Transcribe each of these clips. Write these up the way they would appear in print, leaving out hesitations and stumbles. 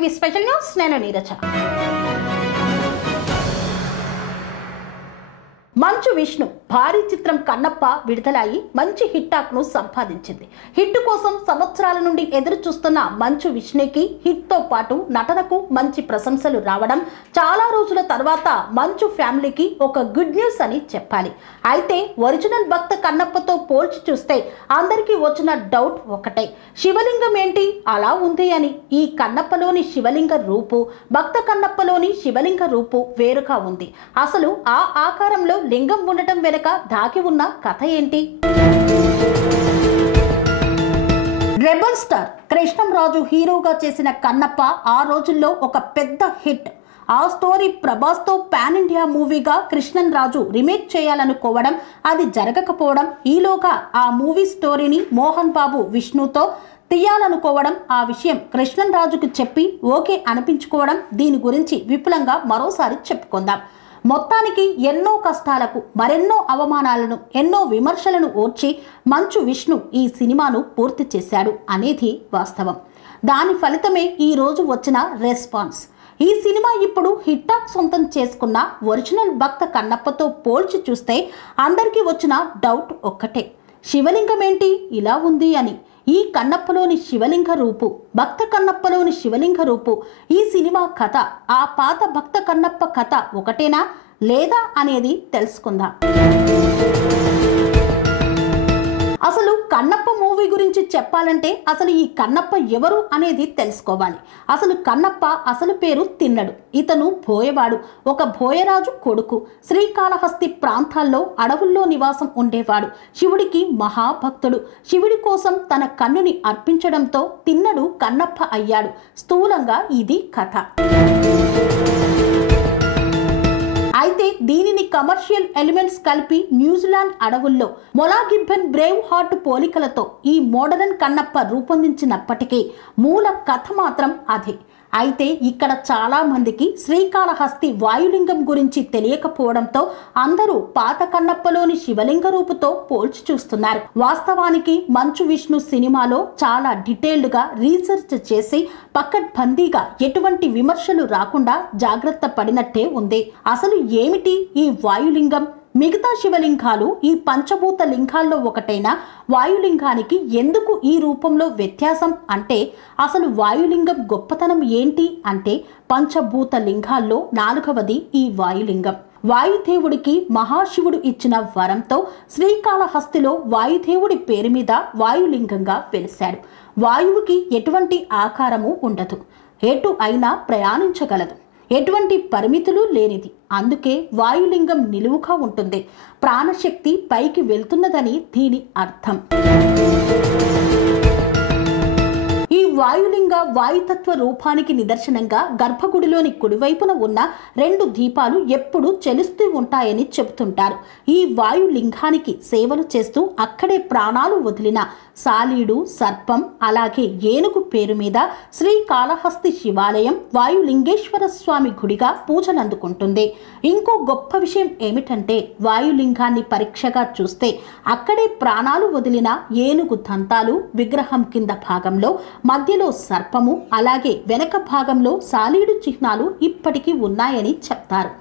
TV special news నేను నీరజ. మంచు విష్ణు భారీ చిత్రం కన్నప్ప విడుదలయ్యి మంచి హిట్ టాక్ ను సంపాదించింది. హిట్ కోసం సంవత్సరాల నుండి ఎదురు చూస్తున్న మంచు విష్ణుకి హిట్ తో పాటు నటనకు మంచి ప్రశంసలు రావడం చాలా రోజుల తర్వాత మంచు ఫ్యామిలీకి ఒక గుడ్ న్యూస్ అని చెప్పాలి. అయితే ఒరిజినల్ భక్త కన్నప్పతో పోల్చి చూస్తే అందరికీ వచ్చిన డౌట్ ఒకటే, శివలింగం ఏంటి అలా ఉంది అని. ఈ కన్నప్పలోని శివలింగ రూపు భక్త కన్నప్పలోని శివలింగ రూపు వేరుగా ఉంది. అసలు ఆ ఆకారంలో లింగం ఉండటం వెనుక దాగి ఉన్న కథ ఏంటి? రెబల్ స్టార్ కృష్ణంరాజు హీరోగా చేసిన కన్నప్ప ఆ రోజుల్లో ఒక పెద్ద హిట్. ఆ స్టోరీ ప్రభాస్తో పాన్ ఇండియా మూవీగా కృష్ణంరాజు రీమేక్ చేయాలనుకోవడం, అది జరగకపోవడం, ఈలోగా ఆ మూవీ స్టోరీని మోహన్ బాబు విష్ణుతో తీయాలనుకోవడం, ఆ విషయం కృష్ణంరాజుకు చెప్పి ఓకే అనిపించుకోవడం, దీని గురించి విపులంగా మరోసారి చెప్పుకుందాం. మొత్తానికి ఎన్నో కష్టాలకు, మరెన్నో అవమానాలను, ఎన్నో విమర్శలను ఓర్చి మంచు విష్ణు ఈ సినిమాను పూర్తి చేశాడు అనేది వాస్తవం. దాని ఫలితమే ఈ రోజు వచ్చిన రెస్పాన్స్. ఈ సినిమా ఇప్పుడు హిట్ టాక్ సొంతం చేసుకున్న ఒరిజినల్ భక్త కన్నప్పతో పోల్చి చూస్తే అందరికీ వచ్చిన డౌట్ ఒక్కటే, శివలింగం ఏంటి ఇలా ఉంది అని. ఈ కన్నప్పలోని శివలింగ రూపు భక్త కన్నప్పలోని శివలింగ రూపు, ఈ సినిమా కథ ఆ పాత భక్త కన్నప్ప కథ ఒకటేనా లేదా అనేది తెలుసుకుందాం. అసలు కన్నప్ప మూవీ గురించి చెప్పాలంటే అసలు ఈ కన్నప్ప ఎవరు అనేది తెలుసుకోవాలి. అసలు కన్నప్ప అసలు పేరు తిన్నడు. ఇతను బోయవాడు, ఒక బోయరాజు కొడుకు. శ్రీకాళహస్తి ప్రాంతాల్లో అడవుల్లో నివాసం ఉండేవాడు. శివుడికి మహాభక్తుడు. శివుడి కోసం తన కన్నుని అర్పించడంతో తిన్నడు కన్నప్ప అయ్యాడు. స్థూలంగా ఇది కథ. అయితే దీనిని కమర్షియల్ ఎలిమెంట్స్ కలిపి న్యూజిలాండ్ అడవుల్లో మొలాగిబ్బన్ బ్రేవ్ హార్ట్ పోలికలతో ఈ మోడరన్ కన్నప్ప రూపొందించినప్పటికీ మూల కథ మాత్రం అదే. అయితే ఇక్కడ చాలా మందికి శ్రీకాళహస్తి వాయులింగం గురించి తెలియకపోవడంతో అందరూ పాత కన్నప్పలోని శివలింగ రూపుతో పోల్చి చూస్తున్నారు. వాస్తవానికి మంచు విష్ణు సినిమాలో చాలా డీటెయిల్డ్గా రీసెర్చ్ చేసి పకడ్బందీగా ఎటువంటి విమర్శలు రాకుండా జాగ్రత్త పడినట్టే ఉంది. అసలు ఏమిటి ఈ వాయులింగం? మిగతా శివలింగాలు ఈ పంచభూత లింగాల్లో ఒకటైన వాయులింగానికి ఎందుకు ఈ రూపంలో వ్యత్యాసం అంటే, అసలు వాయులింగం గొప్పతనం ఏంటి అంటే, పంచభూత లింగాల్లో 4వది ఈ వాయులింగం. వాయుదేవుడికి మహాశివుడు ఇచ్చిన వరంతో శ్రీకాళహస్తిలో వాయుదేవుడి పేరు మీద వాయులింగంగా వెలిశాడు. వాయువుకి ఎటువంటి ఆకారము ఉండదు, ఎటు అయినా ప్రయాణించగలదు, ఎటువంటి పరిమితులు లేనిది. అందుకే వాయులింగం నిలువుగా ఉంటుంది. ప్రాణశక్తి పైకి వెళ్తున్నదని దీని అర్థం. ఈ వాయులింగ వాయుతత్వ రూపానికి నిదర్శనంగా గర్భగుడిలోని కుడివైపున ఉన్న 2 దీపాలు ఎప్పుడూ చెలుస్తూ ఉంటాయని చెబుతుంటారు. ఈ వాయులింగానికి సేవలు చేస్తూ అక్కడే ప్రాణాలు వదిలిన సాలీడు, సర్పం, అలాగే ఏనుగు పేరు మీద శ్రీకాళహస్తి శివాలయం వాయులింగేశ్వర స్వామి గుడిగా పూజలందుకుంటుంది. ఇంకో గొప్ప విషయం ఏమిటంటే, వాయులింగాన్ని పరీక్షగా చూస్తే అక్కడే ప్రాణాలు వదిలిన ఏనుగు దంతాలు, విగ్రహం కింద భాగంలో మధ్యలో సర్పము, అలాగే వెనక భాగంలో సాలీడు చిహ్నాలు ఇప్పటికీ ఉన్నాయని చెప్తారు.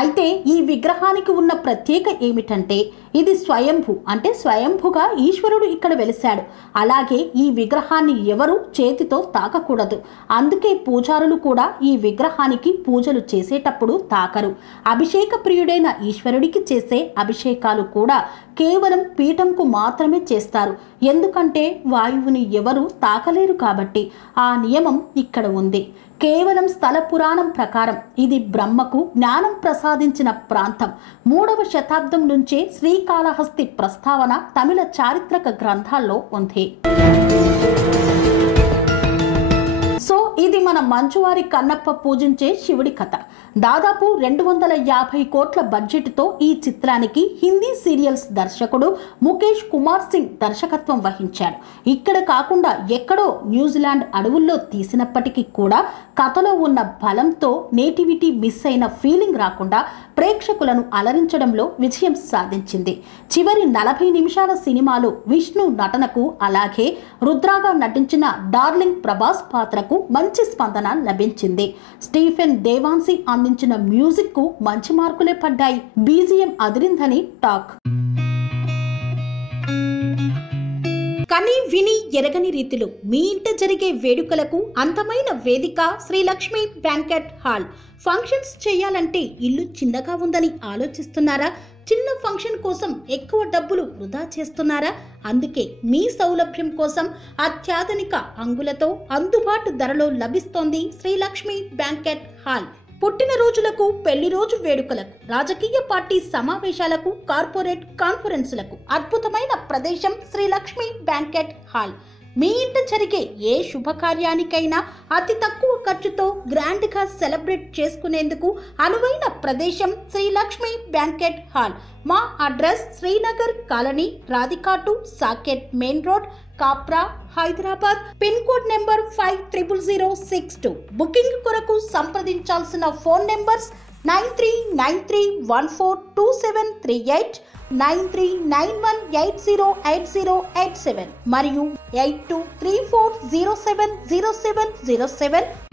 అయితే ఈ విగ్రహానికి ఉన్న ప్రత్యేక ఏమిటంటే, ఇది స్వయంభూ, అంటే స్వయంభుగా ఈశ్వరుడు ఇక్కడ వెలిశాడు. అలాగే ఈ విగ్రహాన్ని ఎవరు చేతితో తాకకూడదు. అందుకే పూజారులు కూడా ఈ విగ్రహానికి పూజలు చేసేటప్పుడు తాకరు. అభిషేక ప్రియుడైన ఈశ్వరుడికి చేసే అభిషేకాలు కూడా కేవలం పీఠంకు మాత్రమే చేస్తారు. ఎందుకంటే వాయువుని ఎవరు తాకలేరు కాబట్టి ఆ నియమం ఇక్కడ ఉంది. కేవలం స్థల పురాణం ప్రకారం ఇది బ్రహ్మకు జ్ఞానం ప్రసాదించిన ప్రాంతం. 3వ శతాబ్దం నుంచే శ్రీకాళహస్తి ప్రస్తావన తమిళ చారిత్రక గ్రంథాల్లో ఉంది. సో ఇది మన మంచువారి కన్నప్ప పూజించే శివుడి కథ. దాదాపు 250 కోట్ల బడ్జెట్తో ఈ చిత్రానికి హిందీ సీరియల్స్ దర్శకుడు ముఖేష్ కుమార్ సింగ్ దర్శకత్వం వహించాడు. ఇక్కడ కాకుండా ఎక్కడో న్యూజిలాండ్ అడవుల్లో తీసినప్పటికీ కూడా కథలో ఉన్న బలంతో నేటివిటీ మిస్ అయిన ఫీలింగ్ రాకుండా ప్రేక్షకులను అలరించడంలో విజయం సాధించింది. చివరి 40 నిమిషాల సినిమాలో విష్ణు నటనకు, అలాగే రుద్రాగా నటించిన డార్లింగ్ ప్రభాస్ పాత్రకు మంచి స్పందన లభించింది. స్టీఫెన్ దేవాన్సీ అందించిన మ్యూజిక్ కు మంచి మార్కులే పడ్డాయి. బీజిఎం అదిరిందని టాక్. కని విని ఎరగని రీతిలో మీ ఇంట జరిగే వేడుకలకు అందమైన వేదిక శ్రీలక్ష్మి బ్యాంకెట్ హాల్. ఫంక్షన్స్ చేయాలంటే ఇల్లు చిన్నగా ఉందని ఆలోచిస్తున్నారా? చిన్న ఫంక్షన్ కోసం ఎక్కువ డబ్బులు వృధా చేస్తున్నారా? అందుకే మీ సౌలభ్యం కోసం అత్యాధునిక అంగులతో అందుబాటు ధరలో లభిస్తోంది శ్రీలక్ష్మి బ్యాంకెట్ హాల్. పుట్టినరోజులకు, పెళ్లి రోజు వేడుకలకు, రాజకీయ పార్టీ సమావేశాలకు, కార్పొరేట్ కాన్ఫరెన్సులకు అద్భుతమైన ప్రదేశం శ్రీలక్ష్మి బ్యాంకెట్ హాల్. మీ ఇంట జరిగే ఏ శుభకార్యానికైనా అతి తక్కువ ఖర్చుతో గ్రాండ్ గా సెలబ్రేట్ చేసుకునేందుకు అనువైన ప్రదేశం శ్రీలక్ష్మి బ్యాంకెట్ హాల్. మా అడ్రస్ శ్రీనగర్ కాలనీ, రాధికాటు, Saket main road, Kapra, Hyderabad. Pin code number 500062. Booking కొరకు సంప్రదించాల్సిన ఫోన్ నెంబర్స్ 9393142738, 9391808087 మరియు 8234070707.